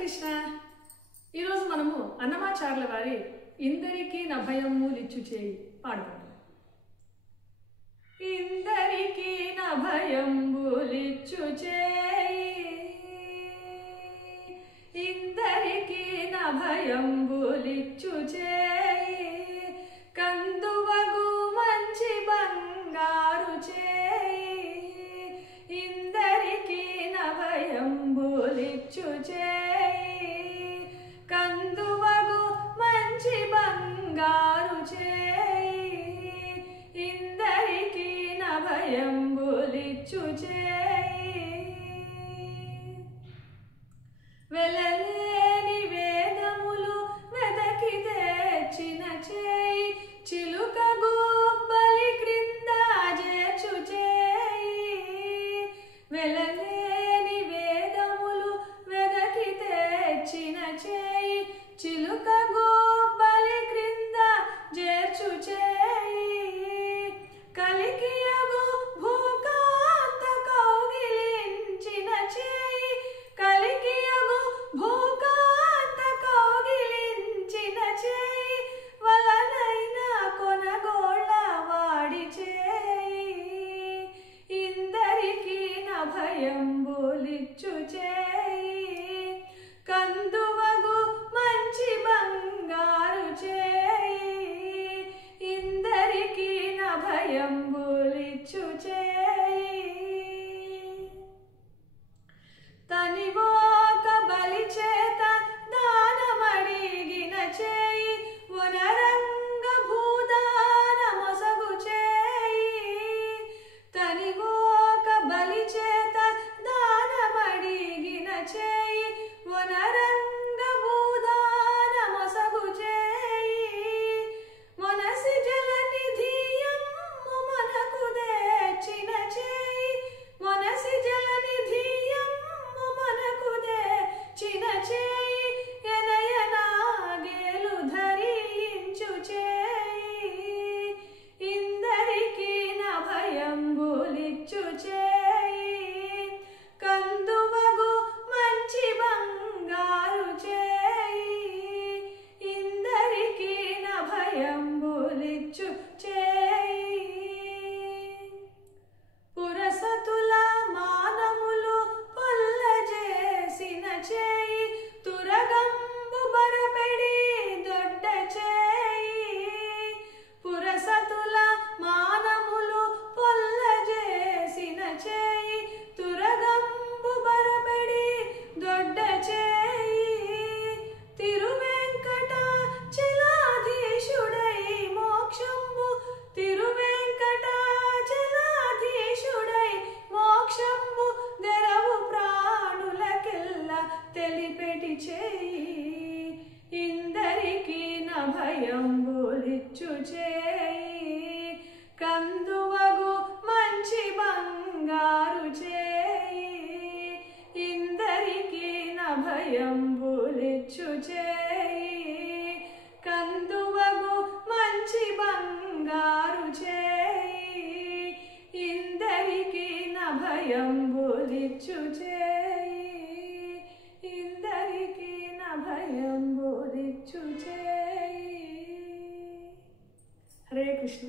కృష్ణ. ఈరోజు మనము అన్నమాచార్యుల వారి ఇందరికీ నభయములిచ్చు చేయి పాడుకుంటాం. ఇందరికీ నభయంబులిచ్చు చేయి, ఇందరికీ నభయంబులిచ్చు చేయి, కందువగు మంచి బంగారు చేయి, ఇందరికీ నభయంబులిచ్చు చేయి, కందువగు మంచి బంగారు చేయి, ఇందరికీ నభయంబులిచ్చు చేయి. వెలలేని వేదములు వెదకి తెచ్చిన చేయి, చిలుక గుబ్బలి క్రింద చేర్చు చేయి, వెలలేని వేదములు వెదకి తెచ్చిన చేయి, చిలుక గుబ్బలి క్రింద చేర్చు చేయి, కలికియగు భూకాంత కౌగిలించిన చేయి, కలికియగు భూకాంత కౌగిలించిన చేయి, వలనైన కొనగోళ్ళ వాడి చేయి, ఇందరికీ నభయంబులిచ్చు చేయి, కందువగు మంచి బంగారు చేయి, ఇందరికీ నభయంబులిచ్చు చేయి. తనివోక బలి చేత దానమడిగిన చేయి, వనరంగ భూదాన మొసగు చేయి, తనివోక బలి చేత దానమడిగిన చేయి, వనరంగ భూదాన మొసగు చేయి, మనసి జలనిధియమ్ము మనకు తెచ్చిన చేయి, మనసి జలనిధియమ్ము మనకు తెచ్చిన చేయి, ఎనయనాగేలు ధరించు చేయి, ఇందరికీ నభయంబులిచ్చు చేయి, కందువగు మంచి బంగారు చేయి, ఇందరికీ నభయంబులిచ్చు చేయి. పురసతుల మానములు పొల్లజేసిన చేయి, తురగంబు బరపెడి దొడ్డ చేయి, పురసతుల మానములు పొల్లజేసిన చేయి, తురగంబు బరపెడి దొడ్డ చేయి, తిరువెంకటాచలాధీశుడై మోక్షంబు, తిరువెంకటాచలాధీశుడై మోక్షంబు, దెరవు ప్రాణులకెల్ల తెలిపెటి చేయి, ఇందరికీ నభయంబులిచ్చు చేయి, కందువగు మంచి బంగారు చేయి, ఇందరికీ నభయంబులిచ్చు చేయి, కందువగు మంచి బంగారు చేయి, ఇందరికీ నభయంబులిచ్చు చేయి, ఇందరికీ నభయంబులిచ్చు చేయి. హరే కృష్ణ.